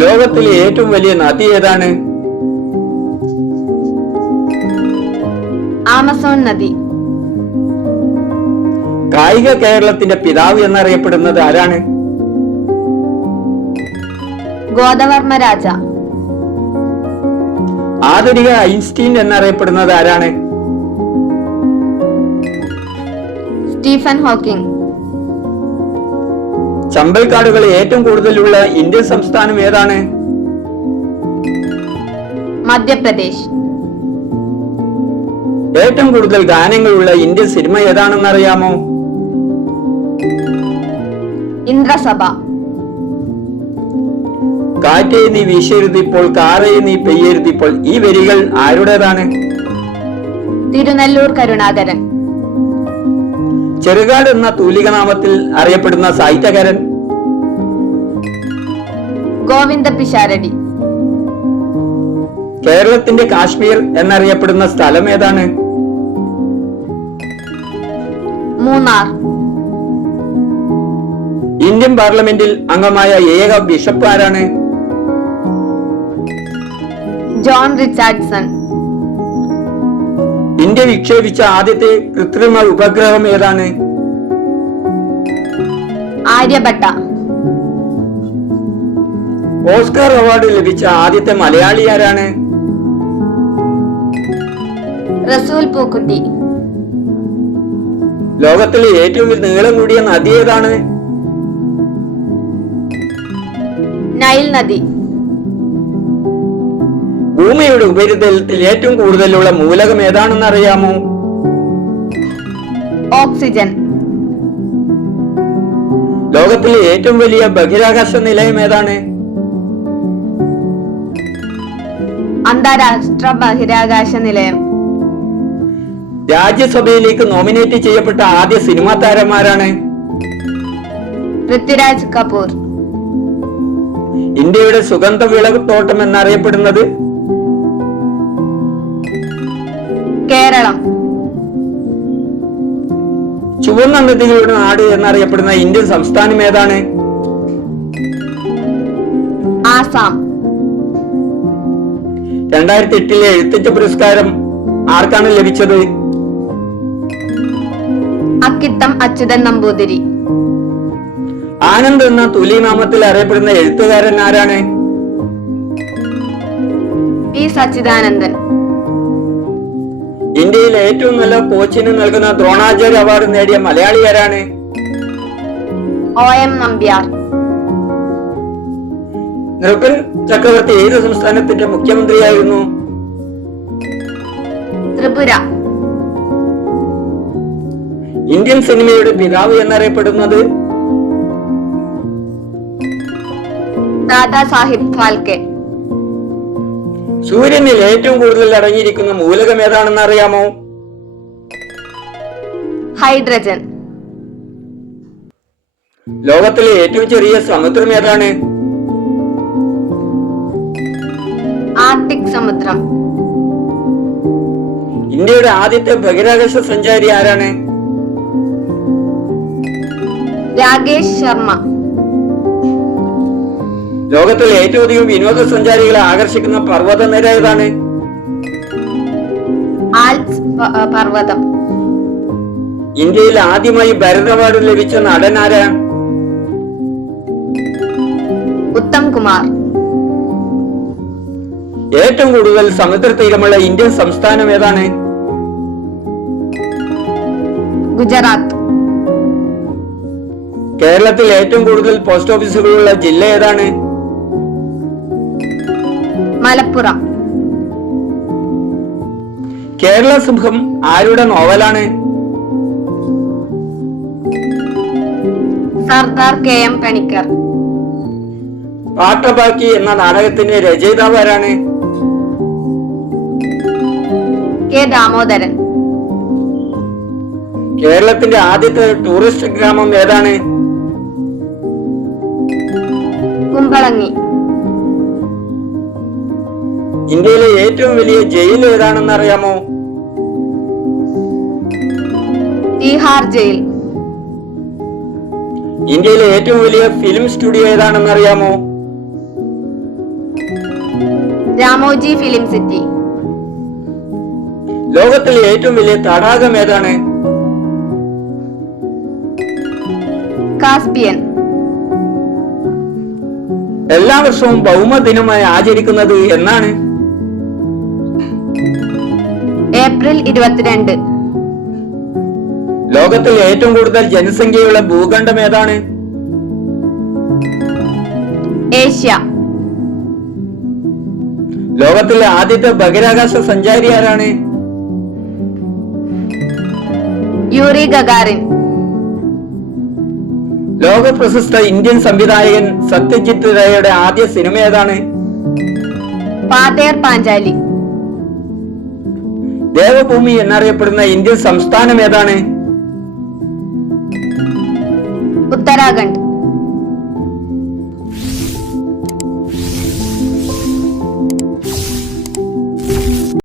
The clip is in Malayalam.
ലോകത്തിലെ ഏറ്റവും വലിയ നദി ഏതാണ്? ആമസോൺ നദി. കായിക കേരളത്തിന്റെ പിതാവ് എന്നറിയപ്പെടുന്നത് ആരാണ്? ഗോദവർമ്മ രാജ. ആധുനിക ഐൻസ്റ്റീൻ എന്നറിയപ്പെടുന്നത് ആരാണ്? Stephen Hawking. ചമ്പൽക്കാടുകൾ ഏറ്റവും കൂടുതലുള്ള ഇന്ത്യൻ സംസ്ഥാനം ഏതാണ്? മധ്യപ്രദേശ്. ഏറ്റവും കൂടുതൽ ഗാനങ്ങളുള്ള ഇന്ത്യൻ സിനിമ ഏതാണെന്ന് അറിയാമോ? ഇന്ദ്രസഭ. കാറ്റേ നീ വീശരുതിപ്പോൾ, കാറേ നീ പെയ്യരുതിപ്പോൾ, ഈ വരികൾ ആരുടേതാണ്? തിരുനെല്ലൂർ കരുണാകരൻ. ചെറുകാട് എന്ന തൂലികനാമത്തിൽ അറിയപ്പെടുന്ന സാഹിത്യകാരൻ? ഗോവിന്ദ പിഷാരടി. കേരളത്തിന്റെ കാശ്മീർ എന്നറിയപ്പെടുന്ന സ്ഥലം ഏതാണ്? മൂന്നാർ. ഇന്ത്യൻ പാർലമെന്റിൽ അംഗമായ ഏക ബിഷപ്പ് ആരാണ്? John Richardson. ഇന്ത്യ വിക്ഷേപിച്ച ആദ്യത്തെ കൃത്രിമ ഉപഗ്രഹം ഏതാണ്? ആര്യഭട്ട. ഓസ്കാർ അവാർഡ് ലഭിച്ച ആദ്യത്തെ മലയാളി ആരാണ്? റസൂൽ പൂക്കുട്ടി. ലോകത്തിലെ ഏറ്റവും നീളം കൂടിയ നദി ഏതാണ്? നൈൽ നദി. ഭൂമിയുടെ ഉപരിതലത്തിൽ ഏറ്റവും കൂടുതലുള്ള മൂലകം ഏതാണെന്ന് അറിയാമോ? ഓക്സിജൻ. ലോകത്തിലെ ഏറ്റവും വലിയ ബഹിരാകാശ നിലയം ഏതാണ്? അന്താരാഷ്ട്ര ബഹിരാകാശ നിലയം. രാജ്യസഭയിലേക്ക് നോമിനേറ്റ് ചെയ്യപ്പെട്ട ആദ്യ സിനിമാ താരന്മാരാണ്? പൃഥ്വിരാജ് കപൂർ. ഇന്ത്യയുടെ സുഗന്ധ വിളത്തോട്ടം എന്നറിയപ്പെടുന്നത്? കേരളം. ചുവന്ന നദികളുടെ നാട് എന്നറിയപ്പെടുന്ന ഇന്ത്യൻ സംസ്ഥാനം ഏതാണ്? ആസാം. 2008 എഴുത്തച്ഛ പുരസ്കാരം ആർക്കാണ് ലഭിച്ചത്? അക്കിത്തം അച്യുതൻ നമ്പൂതിരി. ആനന്ദ് എന്ന തുല്യനാമത്തിൽ അറിയപ്പെടുന്ന എഴുത്തുകാരൻ ആരാണ്? പി സച്ചിദാനന്ദൻ. ഇന്ത്യയിലെ ഏറ്റവും നല്ല കോച്ചിന് നൽകുന്ന ദ്രോണാചാര്യ അവാർഡ് നേടിയ മലയാളി ആരാണ്? OM നമ്പ്യാർ. നൃപൻ ചക്രവർത്തി ഏത് സംസ്ഥാനത്തിന്റെ മുഖ്യമന്ത്രിയായിരുന്നു? ത്രിപുര. ഇന്ത്യൻ സിനിമയുടെ പിതാവ് എന്നറിയപ്പെടുന്നത്? ദാദാ സാഹിബ് ഫാൽക്കെ. സൂര്യനിൽ ഏറ്റവും കൂടുതൽ അടങ്ങിയിരിക്കുന്ന മൂലകം ഏതാണെന്ന് അറിയാമോ? ഹൈഡ്രജൻ. ലോകത്തിലെ ഏറ്റവും ചെറിയ സമുദ്രം ഏതാണ്? ആർട്ടിക് സമുദ്രം. ഇന്ത്യയുടെ ആദ്യത്തെ ബഹിരാകാശ സഞ്ചാരി ആരാണ്? രാകേഷ് ശർമ്മ. ലോകത്തിലെ ഏറ്റവും അധികം വിനോദസഞ്ചാരികളെ ആകർഷിക്കുന്ന പർവ്വതനിര ഏതാണ്? ആൽപ്സ് പർവ്വതം. ഇന്ത്യയിൽ ആദ്യമായി ഭരത് അവാർഡ് ലഭിച്ച നടൻ ആരാ? ഉത്തം കുമാർ. ഏറ്റവും കൂടുതൽ സമുദ്ര തീരമുള്ള ഇന്ത്യൻ സംസ്ഥാനം ഏതാണ്? ഗുജറാത്ത്. കേരളത്തിൽ ഏറ്റവും കൂടുതൽ പോസ്റ്റ് ഓഫീസുകളുള്ള ജില്ല ഏതാണ്? മലപ്പുറം. കേരള സിംഹം ആരുടെ നോവലാണ്? സർദാർ KM പണിക്കർ. പാട്ടബാക്കി എന്ന നാടകത്തിന്റെ രചയിതാവ് ആരാണ്? K ദാമോദരൻ. കേരളത്തിന്റെ ആദ്യത്തെ ടൂറിസ്റ്റ് ഗ്രാമം ഏതാണ്? കുമ്പളങ്ങി. ഇന്ത്യയിലെ ഏറ്റവും വലിയ ജയിൽ ഏതാണെന്ന് അറിയാമോ? തീഹാർ ജയിൽ. ഇന്ത്യയിലെ ഏറ്റവും വലിയ ഫിലിം സ്റ്റുഡിയോ ഏതാണെന്ന് അറിയാമോ? Ramoji film city. ലോകത്തിലെ ഏറ്റവും വലിയ തടാകം ഏതാണ്? കാസ്പിയൻ. എല്ലാ വർഷവും ഭൗമദിനമായി ആചരിക്കുന്നത് എന്നാണ്? ഏപ്രിൽ 22. ലോകത്തിൽ ഏറ്റവും കൂടുതൽ ജനസംഖ്യയുള്ള ഭൂഖണ്ഡം ഏതാണ്? ഏഷ്യ. ലോകത്തിലെ ആദ്യത്തെ ബഹിരാകാശ സഞ്ചാരി ആരാണ്? Yuri Gagarin. ലോക പ്രശസ്ത ഇന്ത്യൻ സംവിധായകൻ സത്യജിത് റേയുടെ ആദ്യ സിനിമ ഏതാണ്? പാതേർ പാഞ്ചാലി. ദേവഭൂമി എന്നറിയപ്പെടുന്ന ഇന്ത്യൻ സംസ്ഥാനം ഏതാണ്? ഉത്തരാഖണ്ഡ്.